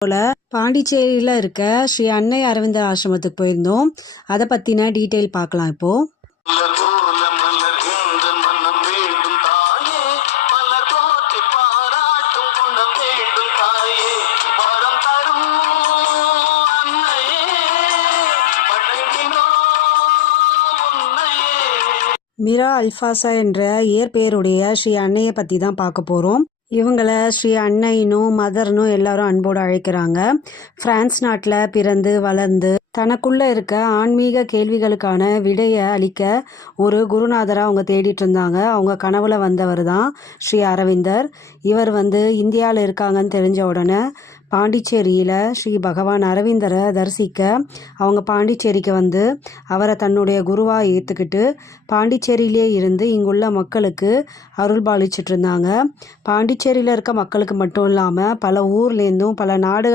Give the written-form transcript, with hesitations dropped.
போல பாண்டிச்சேரியில் இருக்க ஸ்ரீ அன்னை அரவிந்தர் ஆசிரமத்துக்கு போயிருந்தோம். அதை பற்றின டீட்டெயில் பார்க்கலாம் இப்போ. மிரா அல்ஃபாசா என்ற இயற்பெயருடைய ஸ்ரீ அன்னையை பற்றி தான் பார்க்க போகிறோம். இவங்கள ஸ்ரீ அன்னைனும் மதர்னும் எல்லாரும் அன்போடு அழைக்கிறாங்க. பிரான்ஸ் நாட்டில் பிறந்து வளர்ந்து தனக்குள்ளே இருக்க ஆன்மீக கேள்விகளுக்கான விடையை அளிக்க ஒரு குருநாதராக அவங்க தேடிட்டு இருந்தாங்க. அவங்க கனவுல வந்தவர் தான் ஸ்ரீ அரவிந்தர். இவர் இந்தியாவில் இருக்காங்கன்னு தெரிஞ்ச உடனே பாண்டிச்சேரியில் ஸ்ரீ பகவான் அரவிந்தரை தரிசிக்க அவங்க பாண்டிச்சேரிக்கு அவரை தன்னுடைய குருவாக ஏற்றுக்கிட்டு பாண்டிச்சேரியிலே இருந்து இங்குள்ள மக்களுக்கு அருள் பாலிச்சிட்டு இருந்தாங்க. பாண்டிச்சேரியில் இருக்க மக்களுக்கு மட்டும் இல்லாமல் பல ஊர்லேருந்தும் பல நாடுகள்